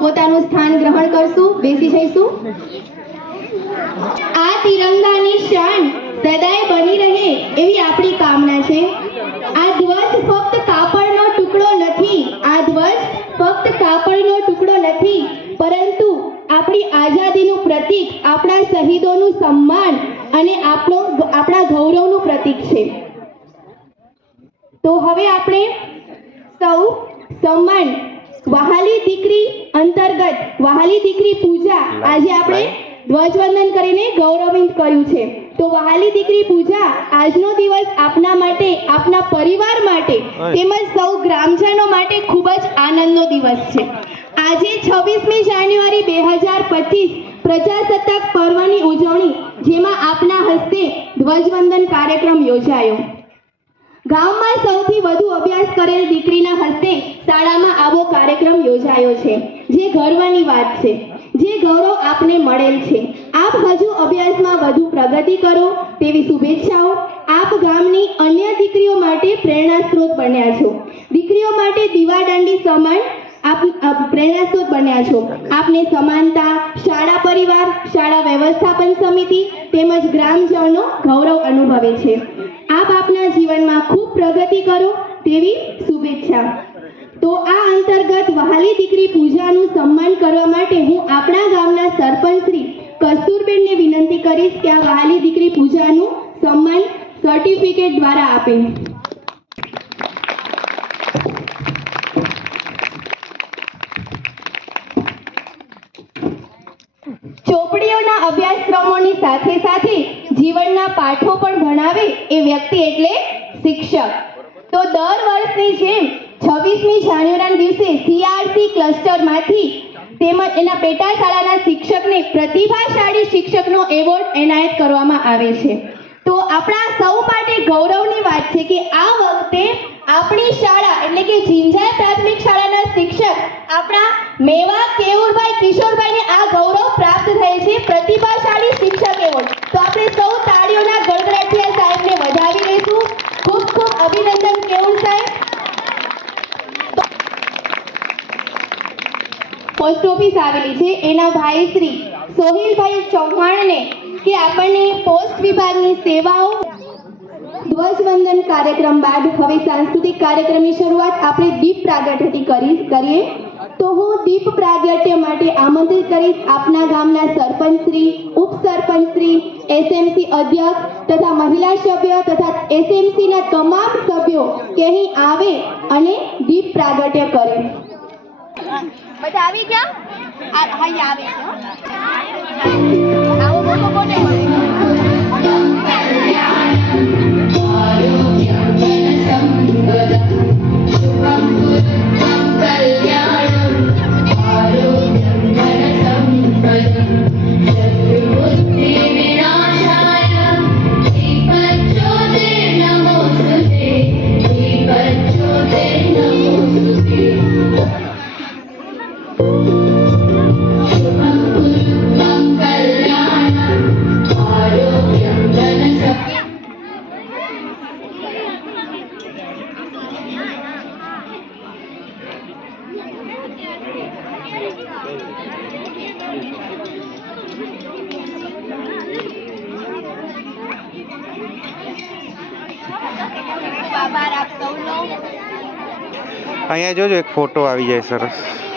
પોતાનું સ્થાન ગ્રહણ કરશું. બેસી જઈશું. આ તિરંગાની શાન સદાય બની રહે એવી આપણી કામના છે. આ ધ્વજ ફક્ત કાપડનો ટુકડો નથી. આ ધ્વજ ફક્ત કાપડનો ટુકડો નથી. પરંતુ આપણી આઝાદીનું પ્રતીક, આપણા શહીદોનું સન્માન અને આપણો આપણા ગૌરવનું પ્રતીક છે. તો હવે આપણે સૌ સન્માન વહાલી દીકરી વહાલી દીકરી પૂજા. આજે આપણે ધ્વજવંદન કરીને ગૌરવિત કર્યું છે. તો વહાલી દીકરી પૂજા આજનો દિવસ આપના માટે આપના પરિવાર માટે તેમજ સૌ ગ્રામજનો માટે ખૂબ જ આનંદનો દિવસ છે. આજે છવ્વીસમી જાન્યુઆરી બે હજાર પચીસ પ્રજાસત્તાક પર્વની ઉજવણી જેમાં આપના હસ્તે ધ્વજવંદન કાર્યક્રમ યોજાયો. ગામમાં સૌથી વધુ અભ્યાસ કરેલ દીકરીના હસ્તે શાળામાં આવો કાર્યક્રમ યોજાયો છે. જે ગર્વની વાત છે, જે ગૌરવ આપને મળેલ છે. આપ હજુ અભ્યાસમાં વધુ પ્રગતિ કરો તેવી શુભેચ્છાઓ. આપ ગામની અન્ય દીકરીઓ માટે પ્રેરણા સ્ત્રોત બન્યા છો. દીકરીઓ માટે દીવાદાંડી સમાન આપ પ્રેરણા સ્ત્રોત બન્યા છો. આપને સમાનતા, શાળા પરિવાર, શાળા વ્યવસ્થાપન સમિતિ તેમજ ગ્રામજનો ગૌરવ અનુભવે છે. આપ આપના જીવનમાં ખૂબ પ્રગતિ કરો તેવી શુભેચ્છા. તો આ અંતર્ગત વહાલી દીકરી પૂજાનું સન્માન કરવા માટે હું આપણા ગામના સરપંચ શ્રી કસ્તુરબેનને વિનંતી કરીશ કે આ વહાલી દીકરી પૂજાનું સન્માન સર્ટિફિકેટ દ્વારા આપે. ચોપડીઓના અભ્યાસક્રમોની સાથે સાથે જીવનના પાઠો પણ ભણાવે એ વ્યક્તિ એટલે શિક્ષક. તો દર વર્ષની જેમ છવ્વીસમી જાન્યુઆરીના દિવસે સીઆરસી ક્લસ્ટરમાંથી તેમજ એના પેટા શાળાના શિક્ષકને પ્રતિભાશાળી શિક્ષકનો એવોર્ડ એનાયત કરવામાં આવે છે. તો આપણા સૌ માટે ગૌરવની વાત છે કે આ વખતે આપણી શાળા એટલે કે ઝીંઝા પ્રાથમિક શાળાના શિક્ષક આપણા મેવા કેવુરભાઈ કિશોરભાઈને આ ગૌરવ પ્રાપ્ત થયેલ છે પ્રતિભાશાળી શિક્ષક એવોર્ડ તો આપણે સૌ તાળીઓના ગડગડાટિયા સાહેબને વધાવી લઈશું ખૂબ ખૂબ અભિનંદન કેવુર સાહેબ પોસ્ટ ઓફિસ આવેલી છે. એના ભાઈ શ્રી સોહિલભાઈ ચૌહાણને કે આપણને પોસ્ટ વિભાગની સેવાઓ, ધ્વજવંદન કાર્યક્રમ બાદ હવે સાંસ્કૃતિક કાર્યક્રમની શરૂઆત આપણે દીપ પ્રાગટ્યથી કરી, કરીએ. તો હું દીપ પ્રાગટ્ય માટે આમંત્રિત કરીશ આપના ગામના સરપંચ શ્રી ઉપસરપંચ શ્રી એસએમસી અધ્યક્ષ તથા મહિલા સભ્ય તથા એસએમસીના તમામ સભ્યો કે અહીં આવે અને દીપ પ્રાગટ્ય કરે. બધા આવી ગયા? આ આવી છે અહીંયા જોજો એક ફોટો આવી જાય સરસ.